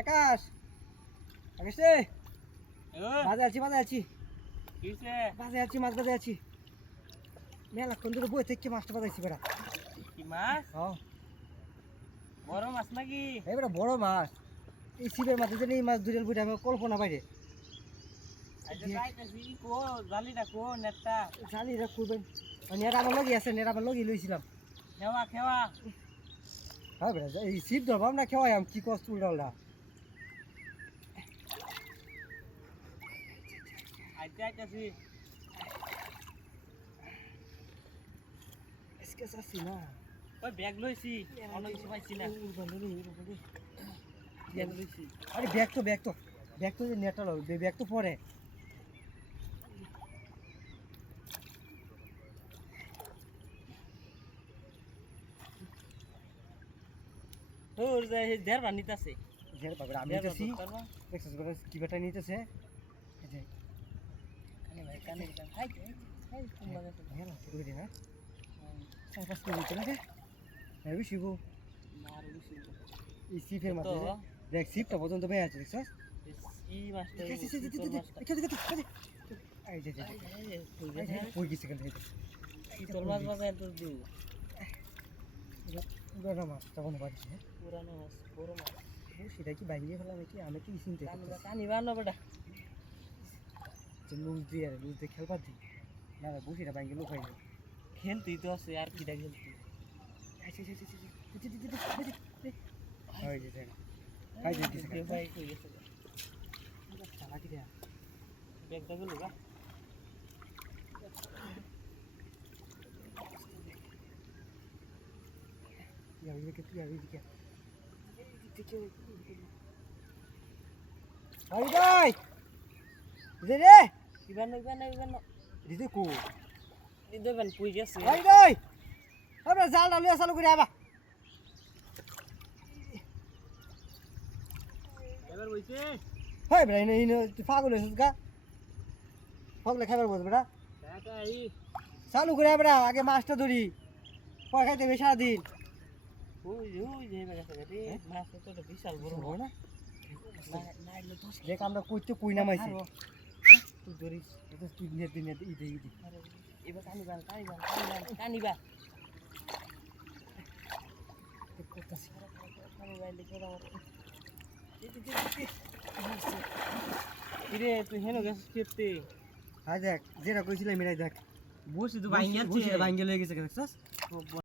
আকাশ আকাশ রে বাজে আছি মাছ বাজে আছি মেলাক্ষণ ধরে বই থেকে মাছটা বাজাইছি বেড়া। কি মাছ? বড় মাছ নাকি? এই বেড়া বড় মাছ, এই শিবের মাঝে যে এই মাছ ধরে বইটা আমি কল্পনা বাইরে। জালিটা কো নেটটা জালিটা করবেন নেট আমার লগি আছে, নেট আমার লগি লইছিলাম। খেওয়া হ্যাঁ বেড়া এই শিব ধরবাম না খেওয়াই আম কি কষ্ট উল্টা আইতাছি এসকে আসি না। ওই ব্যাগ লইছি, অন্য কিছু পাইছি না। ব্যাগ লইছি। আরে ব্যাগ তো যে নেটটা লই ব্যাগ তো পরে। তোর যে ঢের বানিতাছে ঢের পাবে আমি নিতেছি দেখছিস বেটা কি বেটা নিতেছে এই যে কানে ভাই কোন লাগাছে হ্যাঁ তুই দে হ্যাঁ সাপাস করে দিতে না রে বেশি গো মারু বেশি এই সিফের মধ্যে দেখ সিফটা পর্যন্ত বেয়ে আছে দেখছিস এই মাছটা এই যে ওই গেছে কেন এই তোর মাছ বাজায় তোর দিও পুরানো মাছ তখন পাচ্ছি পুরানো মাছ বড় মাছ সেটা কি বাইরে ফেলা নাকি আমি কি চিনতে কানিবা না বেটা লুজ দিয়ে খেলবার দিই না না বসিটা বাইরে লোকাই খেলতেই তো আছে আর কিটা খেলতে ব্যাগটা গেল গা জাল ডালিয়া চালু করে আবা হয় বেড়া তুই পাগল হয়েছিস গা পাগলে খাবার বলছ বেড়া চালু করে বেড়া আগে মাছটা ধরি পয় খাইতে হবে সারাদিন বিশাল বড় না দেখ আমরা কইতে কই নামাইছি তুই ধরিস তুই নেট ইদে এবার কানিবা কিরে তুই হেন গেছিস খেতে দেখ যেটা কইছিলাম মেরাই দেখ বসে তো ভাঙ্গি ভাঙ্গে লয়ে গেছে দেখছস